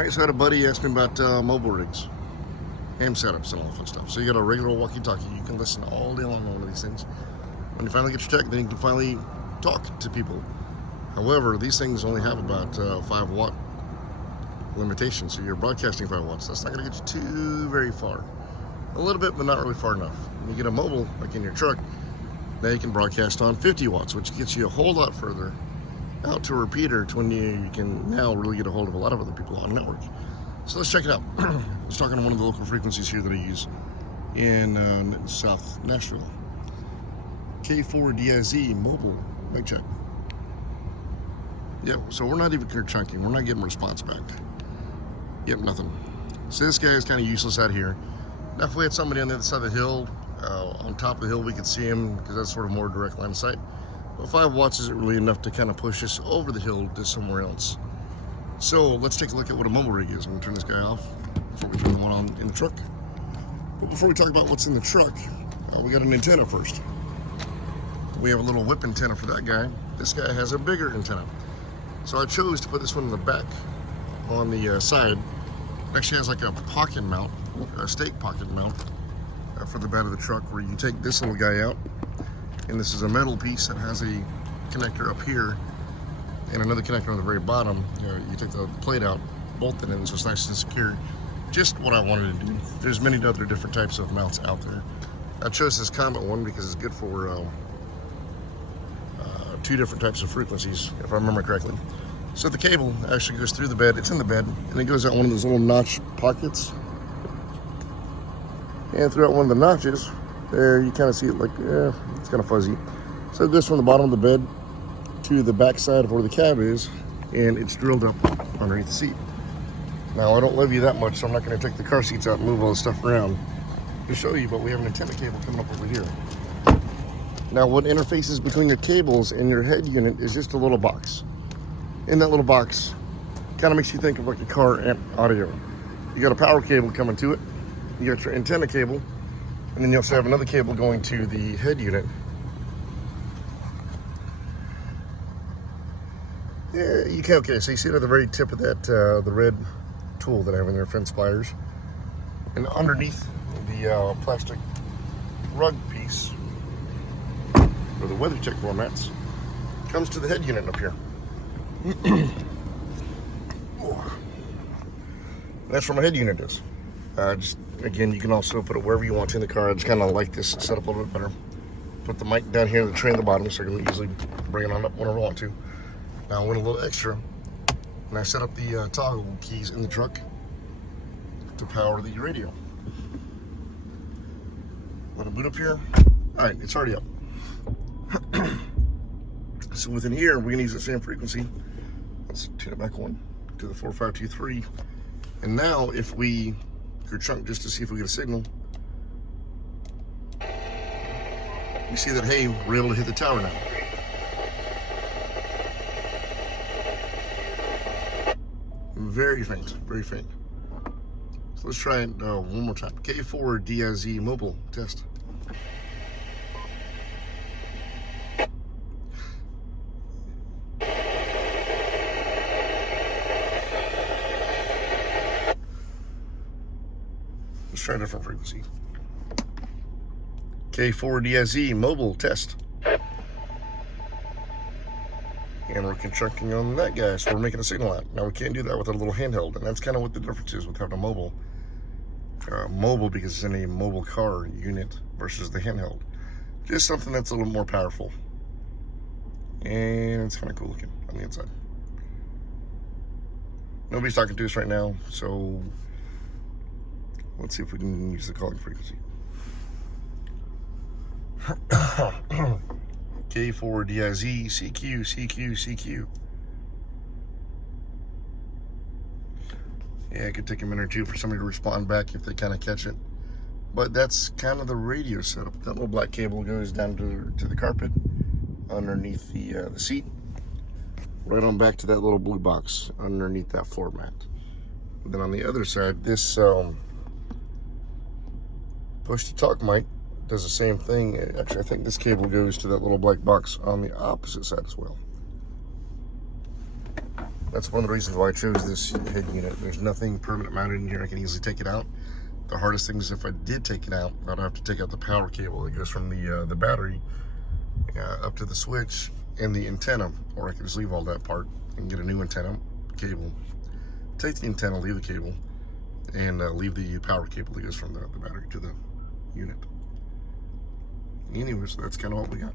Alright, so I had a buddy ask me about mobile rigs, ham setups and all that fun stuff. So you got a regular walkie-talkie, you can listen all day long on one of these things. When you finally get your tech, then you can finally talk to people. However, these things only have about 5 watt limitation, so you're broadcasting 5 watts. That's not going to get you too very far. A little bit, but not really far enough. When you get a mobile, like in your truck, now you can broadcast on 50 watts, which gets you a whole lot further out to a repeater to when you can now really get a hold of a lot of other people on the network. So let's check it out. I was talking to one of the local frequencies here that I use in South Nashville. K4DIZ mobile, mic check. Yep, so we're not even chunking. We're not getting response back. Yep, nothing. So this guy is kind of useless out here. Now if we had somebody on the other side of the hill, on top of the hill, we could see him because that's sort of more direct line of sight. But 5 watts isn't really enough to kind of push us over the hill to somewhere else. So let's take a look at what a mobile rig is. I'm gonna turn this guy off before we turn the one on in the truck. But before we talk about what's in the truck, we got an antenna first. We have a little whip antenna for that guy. This guy has a bigger antenna. So I chose to put this one in the back on the side. It actually has like a pocket mount, a stake pocket mount for the bed of the truck, where you take this little guy out, and this is a metal piece that has a connector up here and another connector on the very bottom. You take the plate out, bolt it in, so it's nice and secure. Just what I wanted to do. There's many other different types of mounts out there. I chose this Comet one because it's good for 2 different types of frequencies, if I remember correctly. So the cable actually goes through the bed. It's in the bed, and it goes out one of those little notch pockets. And throughout one of the notches, there you kind of see it like, it's kind of fuzzy. So it goes from the bottom of the bed to the back side of where the cab is, and it's drilled up underneath the seat. Now, I don't love you that much, so I'm not going to take the car seats out and move all this stuff around to show you, but we have an antenna cable coming up over here. Now, what interfaces between your cables and your head unit is just a little box. In that little box, kind of makes you think of like a car amp audio. You got a power cable coming to it, you got your antenna cable, and then you also have another cable going to the head unit. Yeah, you can, okay, so you see it at the very tip of that, the red tool that I have in there, fence pliers. And underneath the plastic rug piece, or the weather check formats, comes to the head unit up here. That's where my head unit is. Just again, you can also put it wherever you want to in the car. I just kind of like this setup a little bit better. Put the mic down here, the tray on the bottom, so I can easily bring it on up whenever I want to. Now I went a little extra, and I set up the toggle keys in the truck to power the radio. Let it boot up here. All right, it's already up. So within here, we're gonna use the same frequency. Let's tune it back on to the 4523. And now if we could chunk just to see if we get a signal, we see that, hey, we're able to hit the tower now. Very faint, very faint. So let's try it one more time. K4DIZ mobile test. Let's try a different frequency. K4DIZ mobile test. And we're chunking on that guy, so we're making a signal out. Now we can't do that with a little handheld, and that's kind of what the difference is with having a mobile. Mobile because it's in a mobile car unit versus the handheld. Just something that's a little more powerful. And it's kind of cool looking on the inside. Nobody's talking to us right now, so let's see if we can use the calling frequency. K4DIZ CQ CQ CQ. Yeah, it could take a minute or two for somebody to respond back if they kind of catch it. But that's kind of the radio setup. That little black cable goes down to the carpet underneath the seat. Right on back to that little blue box underneath that floor mat. And then on the other side, this push-to-talk mic does the same thing. Actually, I think this cable goes to that little black box on the opposite side as well. That's one of the reasons why I chose this head unit. There's nothing permanent mounted in here. I can easily take it out. The hardest thing is if I did take it out, I'd have to take out the power cable that goes from the battery up to the switch and the antenna, or I can just leave all that part and get a new antenna cable. Take the antenna, leave the cable, and leave the power cable that goes from the battery to the unit. Anyways, that's kind of what we got.